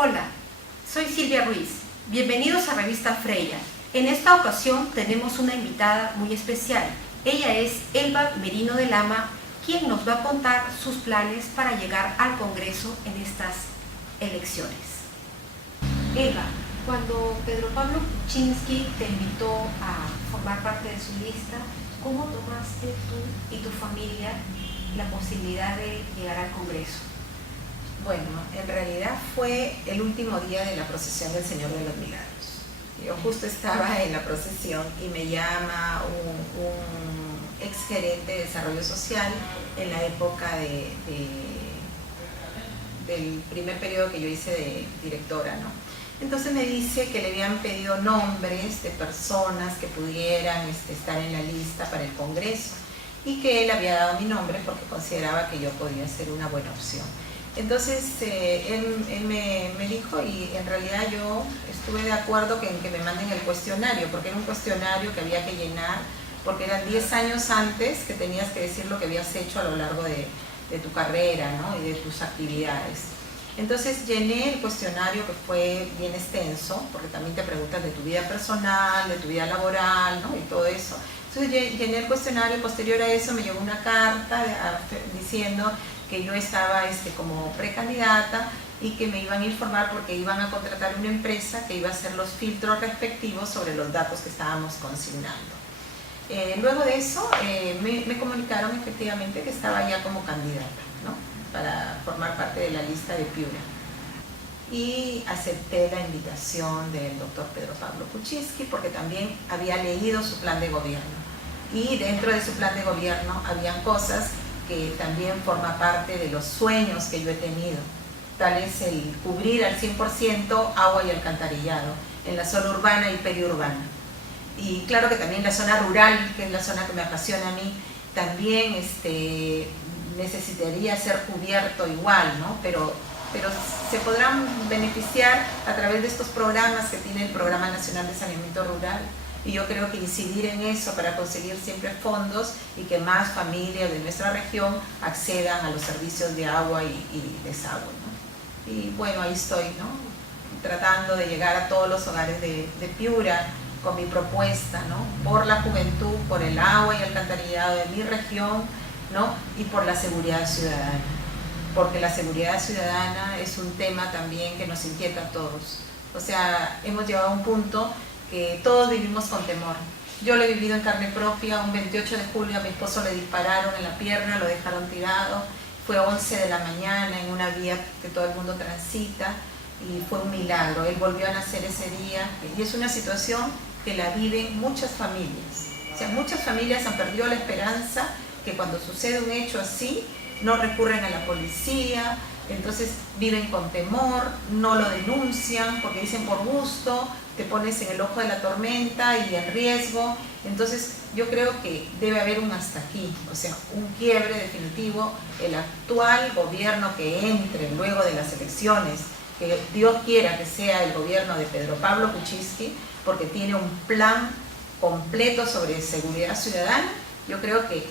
Hola, soy Silvia Ruiz. Bienvenidos a Revista Freya. En esta ocasión tenemos una invitada muy especial. Ella es Elba Merino de Lama, quien nos va a contar sus planes para llegar al Congreso en estas elecciones. Elba, cuando Pedro Pablo Kuczynski te invitó a formar parte de su lista, ¿cómo tomaste tú y tu familia la posibilidad de llegar al Congreso? Bueno, en realidad fue el último día de la procesión del Señor de los Milagros. Yo justo estaba en la procesión y me llama un ex gerente de desarrollo social en la época del primer periodo que yo hice de directora, ¿no? Entonces me dice que le habían pedido nombres de personas que pudieran estar en la lista para el Congreso y que él había dado mi nombre porque consideraba que yo podía ser una buena opción. Entonces él me dijo, y en realidad yo estuve de acuerdo en que me manden el cuestionario, porque era un cuestionario que había que llenar, porque eran 10 años antes que tenías que decir lo que habías hecho a lo largo de tu carrera, ¿no? Y de tus actividades. Entonces llené el cuestionario, que fue bien extenso, porque también te preguntan de tu vida personal, de tu vida laboral, ¿no? Y todo eso. Entonces llené el cuestionario y posterior a eso me llegó una carta diciendo que yo estaba como precandidata y que me iban a informar porque iban a contratar una empresa que iba a hacer los filtros respectivos sobre los datos que estábamos consignando. Luego de eso me comunicaron efectivamente que estaba ya como candidata, ¿no? Para formar parte de la lista de Piura. Y acepté la invitación del doctor Pedro Pablo Kuczynski porque también había leído su plan de gobierno. Y dentro de su plan de gobierno habían cosas que también forma parte de los sueños que yo he tenido, tal es el cubrir al 100% agua y alcantarillado en la zona urbana y periurbana. Y claro que también la zona rural, que es la zona que me apasiona a mí, también necesitaría ser cubierto igual, ¿no? Pero se podrán beneficiar a través de estos programas que tiene el Programa Nacional de Saneamiento Rural. Y yo creo que incidir en eso para conseguir siempre fondos y que más familias de nuestra región accedan a los servicios de agua y desagüe, ¿no? Y bueno, ahí estoy, ¿no? Tratando de llegar a todos los hogares de Piura con mi propuesta, ¿no? Por la juventud, por el agua y alcantarillado de mi región, ¿no? Y por la seguridad ciudadana, porque la seguridad ciudadana es un tema también que nos inquieta a todos. O sea, hemos llegado a un punto que todos vivimos con temor. Yo lo he vivido en carne propia. Un 28 de julio a mi esposo le dispararon en la pierna, lo dejaron tirado, fue 11 de la mañana en una vía que todo el mundo transita y fue un milagro, él volvió a nacer ese día y es una situación que la viven muchas familias. O sea, muchas familias han perdido la esperanza que cuando sucede un hecho así no recurren a la policía, entonces viven con temor, no lo denuncian porque dicen por gusto, te pones en el ojo de la tormenta y en riesgo. Entonces yo creo que debe haber un hasta aquí, o sea, un quiebre definitivo. El actual gobierno que entre luego de las elecciones, que Dios quiera que sea el gobierno de Pedro Pablo Kuczynski, porque tiene un plan completo sobre seguridad ciudadana, yo creo que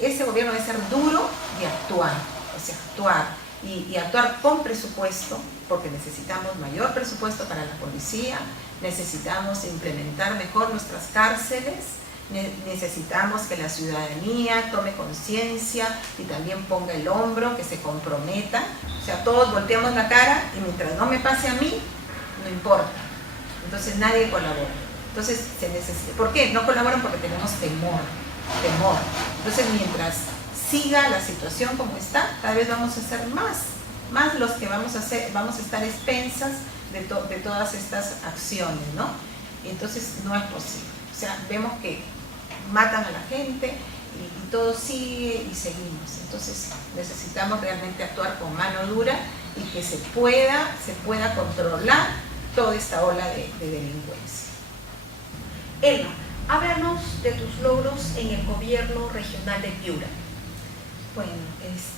ese gobierno debe ser duro y actuar, o sea, actuar. Y actuar con presupuesto, porque necesitamos mayor presupuesto para la policía, necesitamos implementar mejor nuestras cárceles, necesitamos que la ciudadanía tome conciencia y también ponga el hombro, que se comprometa. O sea, todos volteamos la cara y mientras no me pase a mí, no importa. Entonces nadie colabora. Entonces se necesita. ¿Por qué? No colaboran porque tenemos temor. Entonces mientras siga la situación como está, cada vez vamos a ser más los que vamos a estar expensas de todas estas acciones, ¿no? Y entonces no es posible. O sea, vemos que matan a la gente y todo sigue y seguimos. Entonces necesitamos realmente actuar con mano dura y que se pueda controlar toda esta ola de delincuencia. Elba, háblanos de tus logros en el gobierno regional de Piura. Bueno,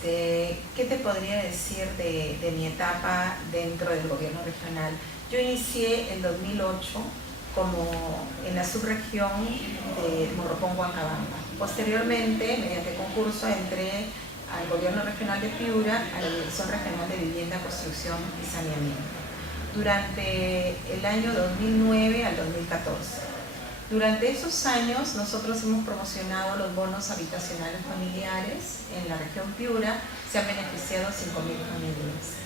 ¿qué te podría decir de mi etapa dentro del gobierno regional? Yo inicié en 2008 como en la subregión de Morropón-Huancabamba. Posteriormente, mediante concurso, entré al Gobierno Regional de Piura, a la Dirección Regional de Vivienda, Construcción y Saneamiento, durante el año 2009 al 2014. Durante esos años nosotros hemos promocionado los bonos habitacionales familiares en la región Piura, se han beneficiado 5.000 familias.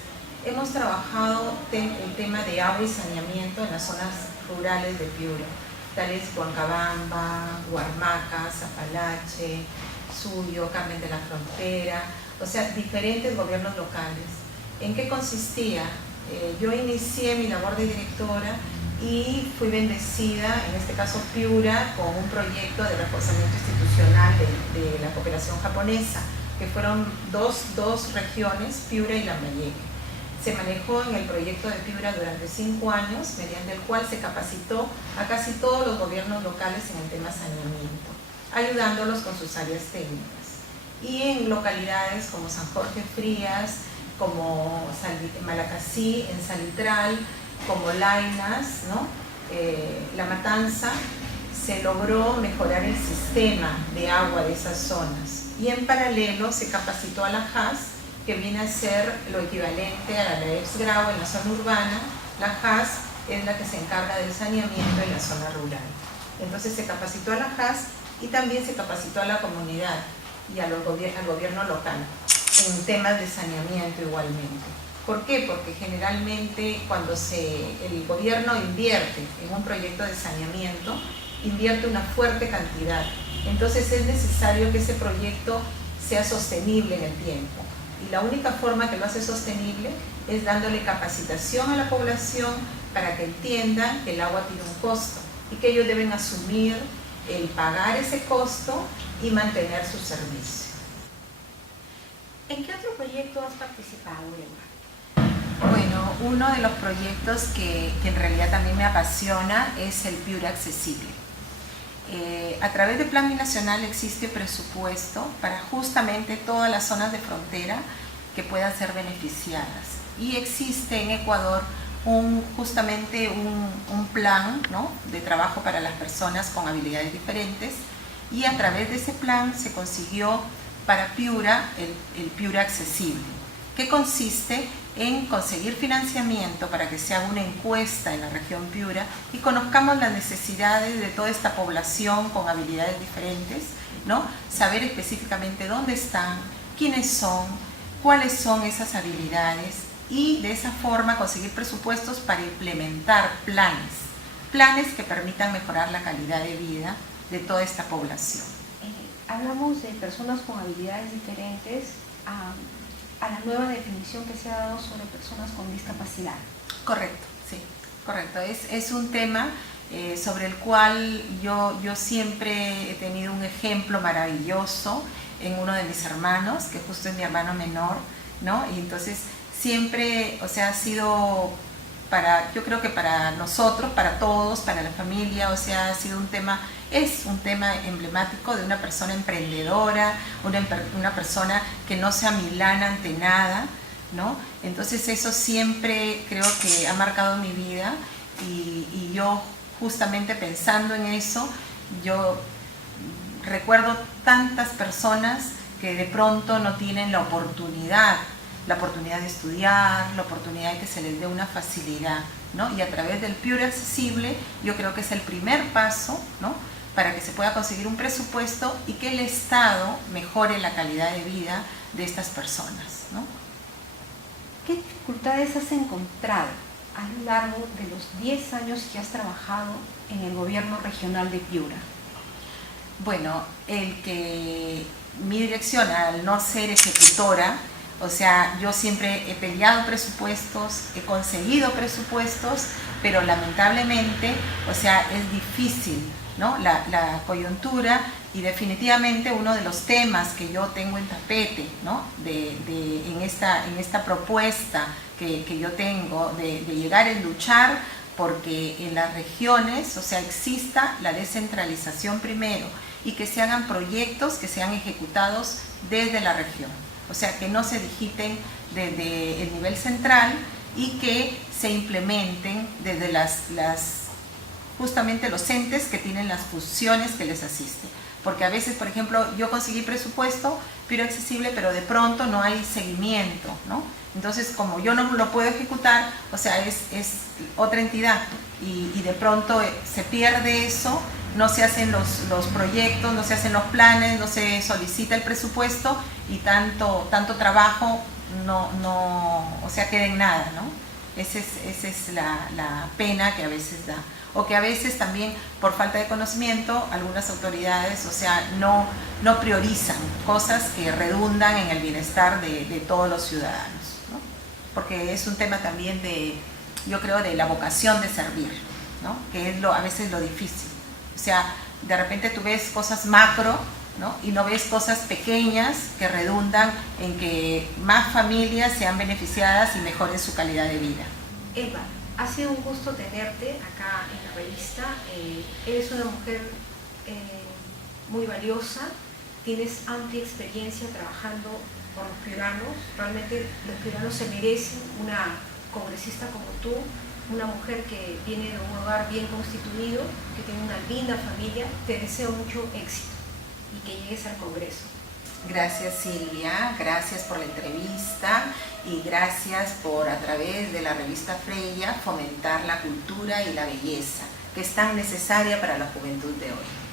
Hemos trabajado el tema de agua y saneamiento en las zonas rurales de Piura, tales Huancabamba, Huarmaca, Zapalache, Suyo, Carmen de la Frontera, o sea, diferentes gobiernos locales. ¿En qué consistía? Yo inicié mi labor de directora y fui bendecida, en este caso Piura, con un proyecto de reforzamiento institucional de la cooperación japonesa, que fueron dos regiones, Piura y Lambayeque. Se manejó en el proyecto de Piura durante 5 años, mediante el cual se capacitó a casi todos los gobiernos locales en el tema saneamiento, ayudándolos con sus áreas técnicas. Y en localidades como San Jorge Frías, como Malacací, en Salitral, como Lainas, ¿no? La Matanza, se logró mejorar el sistema de agua de esas zonas. Y en paralelo se capacitó a la JAS, que viene a ser lo equivalente a la EPS-Grau en la zona urbana. La JAS es la que se encarga del saneamiento en la zona rural. Entonces se capacitó a la JAS y también se capacitó a la comunidad y al gobierno local en temas de saneamiento igualmente. ¿Por qué? Porque generalmente cuando el gobierno invierte en un proyecto de saneamiento, invierte una fuerte cantidad. Entonces es necesario que ese proyecto sea sostenible en el tiempo. Y la única forma que lo hace sostenible es dándole capacitación a la población para que entiendan que el agua tiene un costo y que ellos deben asumir el pagar ese costo y mantener su servicio. ¿En qué otro proyecto has participado, Emma? Bueno, uno de los proyectos que en realidad también me apasiona es el Piura Accesible. A través del Plan Binacional existe presupuesto para justamente todas las zonas de frontera que puedan ser beneficiadas. Y existe en Ecuador justamente un plan, ¿no?, de trabajo para las personas con habilidades diferentes, y a través de ese plan se consiguió para Piura el Piura Accesible, que consiste en conseguir financiamiento para que se haga una encuesta en la región Piura y conozcamos las necesidades de toda esta población con habilidades diferentes, ¿no? Saber específicamente dónde están, quiénes son, cuáles son esas habilidades, y de esa forma conseguir presupuestos para implementar planes que permitan mejorar la calidad de vida de toda esta población. Hablamos de personas con habilidades diferentes a la nueva definición que se ha dado sobre personas con discapacidad. Correcto, sí, correcto. Es un tema sobre el cual yo siempre he tenido un ejemplo maravilloso en uno de mis hermanos, que justo es mi hermano menor, ¿no? Y entonces siempre, o sea, ha sido yo creo que para nosotros, para todos, para la familia, o sea, es un tema emblemático de una persona emprendedora, una persona que no se amilana ante nada, ¿no? Entonces eso siempre creo que ha marcado mi vida, y yo justamente pensando en eso, yo recuerdo tantas personas que de pronto no tienen la oportunidad de estudiar, la oportunidad de que se les dé una facilidad, ¿no? Y a través del Piura Accesible yo creo que es el primer paso, ¿no?, para que se pueda conseguir un presupuesto y que el Estado mejore la calidad de vida de estas personas, ¿no? ¿Qué dificultades has encontrado a lo largo de los 10 años que has trabajado en el gobierno regional de Piura? Bueno, mi dirección, al no ser ejecutora, o sea, yo siempre he peleado presupuestos, he conseguido presupuestos, pero lamentablemente, o sea, es difícil, ¿no?, la coyuntura, y definitivamente uno de los temas que yo tengo en tapete, ¿no?, en esta propuesta que yo tengo de llegar a luchar porque en las regiones, o sea, exista la descentralización primero, y que se hagan proyectos que sean ejecutados desde la región. O sea, que no se digiten desde el nivel central y que se implementen desde justamente los entes que tienen las funciones que les asisten. porque a veces, por ejemplo, yo conseguí presupuesto, pero accesible, pero de pronto no hay seguimiento, ¿no? Entonces, como yo no lo puedo ejecutar, o sea, es otra entidad y de pronto se pierde eso, no se hacen los proyectos, no se hacen los planes, no se solicita el presupuesto y tanto trabajo o sea, queda en nada, ¿no? Esa es la pena que a veces da. O que a veces también por falta de conocimiento algunas autoridades, o sea, no priorizan cosas que redundan en el bienestar de todos los ciudadanos, ¿no? Porque es un tema también yo creo, de la vocación de servir, ¿no? Que es a veces lo difícil. O sea, de repente tú ves cosas macro, ¿no? Y no ves cosas pequeñas que redundan en que más familias sean beneficiadas y mejoren su calidad de vida. Elba, ha sido un gusto tenerte acá en la revista. Eres una mujer muy valiosa, tienes amplia experiencia trabajando por los piuranos. Realmente los piuranos se merecen una congresista como tú, una mujer que viene de un hogar bien constituido, que tiene una linda familia. Te deseo mucho éxito y que llegues al Congreso. Gracias, Silvia, gracias por la entrevista y gracias por, a través de la revista Freya, fomentar la cultura y la belleza, que es tan necesaria para la juventud de hoy.